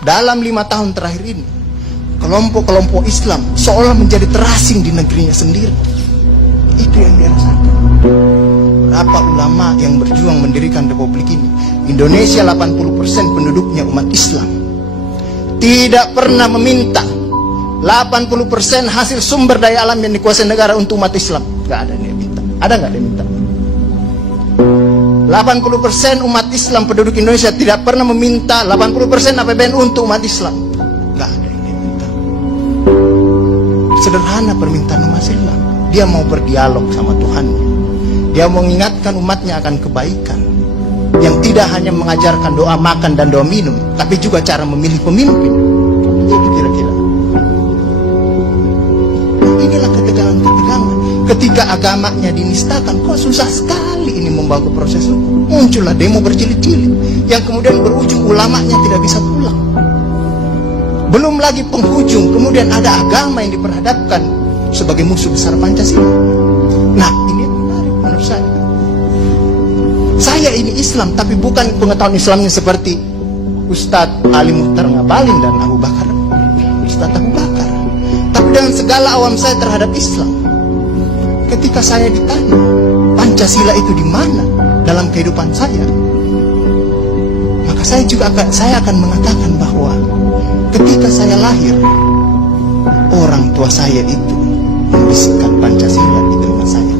dalam 5 tahun terakhir ini, kelompok-kelompok Islam seolah menjadi terasing di negerinya sendiri. Itu yang dia rasakan. Berapa ulama yang berjuang mendirikan republik ini? Indonesia 80% penduduknya umat Islam. Tidak pernah meminta 80% hasil sumber daya alam yang dikuasai negara untuk umat Islam. Gak ada yang dia minta. Ada gak dia minta? 80% umat Islam penduduk Indonesia tidak pernah meminta 80% APBN untuk umat Islam. Gak ada yang dia minta. Sederhana permintaan umat Islam. Dia mau berdialog sama Tuhannya. Dia mau mengingatkan umatnya akan kebaikan, yang tidak hanya mengajarkan doa makan dan doa minum, tapi juga cara memilih pemimpin. Itu kira-kira. Inilah ketegangan-ketegangan. Ketika agamanya dinistakan, kok susah sekali ini membawa ke proses hukum. Muncullah demo berjilid-jilid, yang kemudian berujung ulamanya tidak bisa pulang. Belum lagi penghujung, kemudian ada agama yang diperhadapkan sebagai musuh besar Pancasila. Nah, ini menarik menurut saya. Saya ini Islam, tapi bukan pengetahuan Islamnya seperti Ustadz Ali Muhtar Ngabalin dan Abu Bakar, Ustadz Abu Bakar. Tapi dengan segala awam saya terhadap Islam, ketika saya ditanya Pancasila itu di mana dalam kehidupan saya, maka saya akan mengatakan bahwa ketika saya lahir, orang tua saya itu membisikkan Pancasila di telinga saya.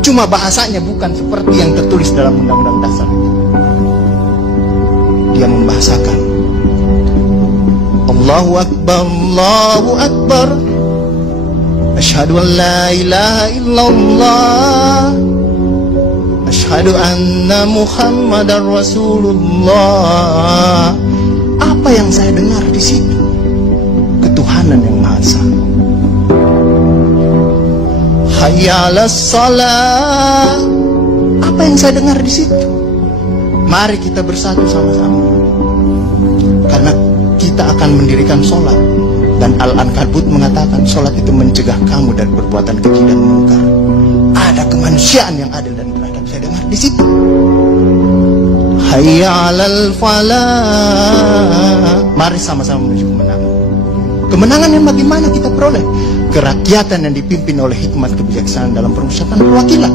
Cuma bahasanya bukan seperti yang tertulis dalam Undang-Undang Dasar itu. Dia membahasakan Allahu Akbar, Allahu Akbar, Asyhadu an la ilaha illallah, Asyhadu anna Muhammadar Rasulullah. Apa yang saya dengar di situ? Ketuhanan yang Maha Esa. Hayya 'alas shalah. Apa yang saya dengar di situ? Mari kita bersatu sama-sama, karena kita akan mendirikan sholat. Dan Al-Ankabut mengatakan sholat itu mencegah kamu dari perbuatan keji dan mungkar. Ada kemanusiaan yang adil dan beradab. Saya dengar di situ. Hayya 'alal falah. Mari sama-sama menuju kemenangan. Kemenangan yang bagaimana kita peroleh? Kerakyatan yang dipimpin oleh hikmat kebijaksanaan dalam permusyawaratan perwakilan.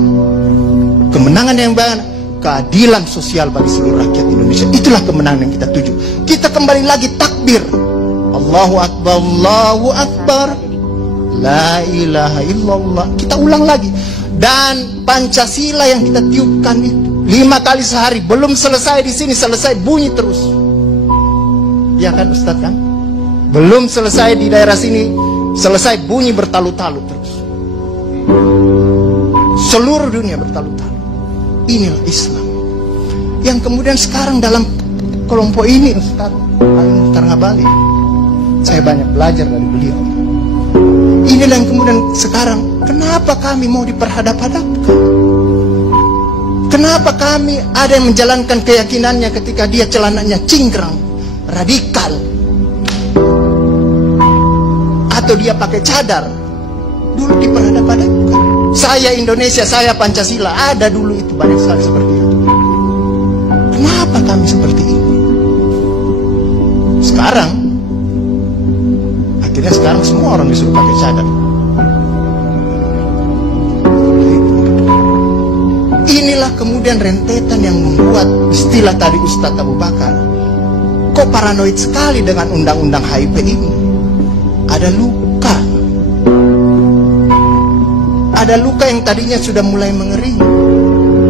Kemenangan yang bagaimana? Keadilan sosial bagi seluruh rakyat Indonesia. Itulah kemenangan yang kita tuju. Kita kembali lagi takbir, Allahu Akbar, Allahu Akbar, la ilaha illallah. Kita ulang lagi. Dan Pancasila yang kita tiupkan itu 5 kali sehari, belum selesai di sini, selesai bunyi terus. Ya kan Ustadz kan? Belum selesai di daerah sini, selesai bunyi bertalu-talu terus. Seluruh dunia bertalu-talu. Inilah Islam. Yang kemudian sekarang dalam kelompok ini Ustadz Ali Muhtar Ngabalin, saya banyak belajar dari beliau. Inilah yang kemudian sekarang, kenapa kami mau diperhadap-hadapkan? Kenapa kami ada yang menjalankan keyakinannya ketika dia celananya cingkrang, radikal, atau dia pakai cadar, dulu diperhadap-hadapkan. Saya Indonesia, saya Pancasila, ada dulu itu banyak sekali seperti itu. Kenapa kami seperti ini? Sekarang, akhirnya sekarang semua orang disuruh pakai cadar. Inilah kemudian rentetan yang membuat istilah tadi Ustadz Abu Bakar, kok paranoid sekali dengan undang-undang HIP ini. Ada luka. Ada luka yang tadinya sudah mulai mengering,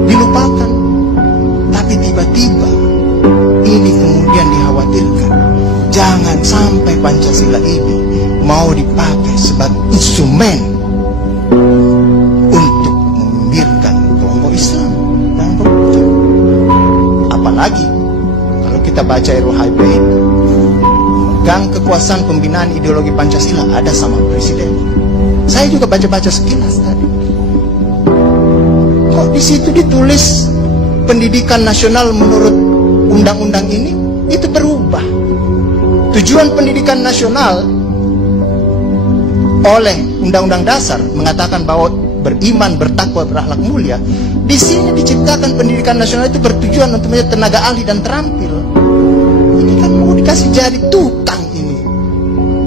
dilupakan. Tapi tiba-tiba ini kemudian dikhawatirkan, jangan sampai Pancasila ini mau dipakai sebagai instrumen untuk membiarkan kelompok Islam dan kelompok. Apalagi kalau kita baca RUHP itu, megang kekuasaan pembinaan ideologi Pancasila ada sama presiden. Saya juga baca-baca sekilas tadi. Kok di situ ditulis pendidikan nasional menurut undang-undang ini itu berubah. Tujuan pendidikan nasional oleh Undang-Undang Dasar mengatakan bahwa beriman, bertakwa, berakhlak mulia. Di sini diciptakan pendidikan nasional itu bertujuan untuk menjadi tenaga ahli dan terampil. Ini kan mau dikasih jadi tukang ini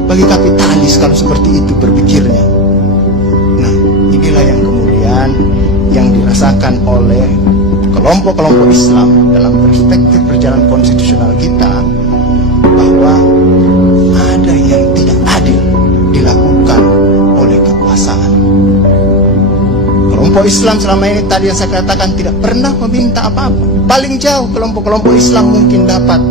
bagi kapitalis kalau seperti itu berpikirnya. Nah, inilah yang kemudian yang dirasakan oleh kelompok-kelompok Islam dalam perspektif perjalanan konstitusional kita, bahwa ada yang tidak adil dilakukan oleh kekuasaan. Kelompok Islam selama ini tadi yang saya katakan tidak pernah meminta apa-apa. Paling jauh kelompok-kelompok Islam mungkin dapat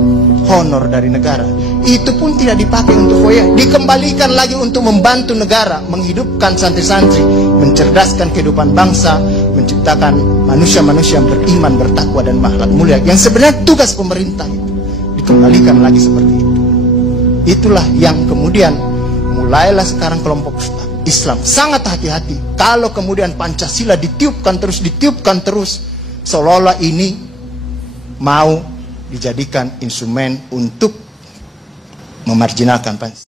honor dari negara, itu pun tidak dipakai untuk foya, dikembalikan lagi untuk membantu negara menghidupkan santri-santri, mencerdaskan kehidupan bangsa, menciptakan manusia-manusia yang beriman, bertakwa dan berakhlak mulia, yang sebenarnya tugas pemerintah itu dikembalikan lagi seperti itu. Itulah yang kemudian mulailah sekarang kelompok Islam sangat hati-hati kalau kemudian Pancasila ditiupkan terus, seolah-olah ini mau dijadikan instrumen untuk memarjinalkan Pancasila.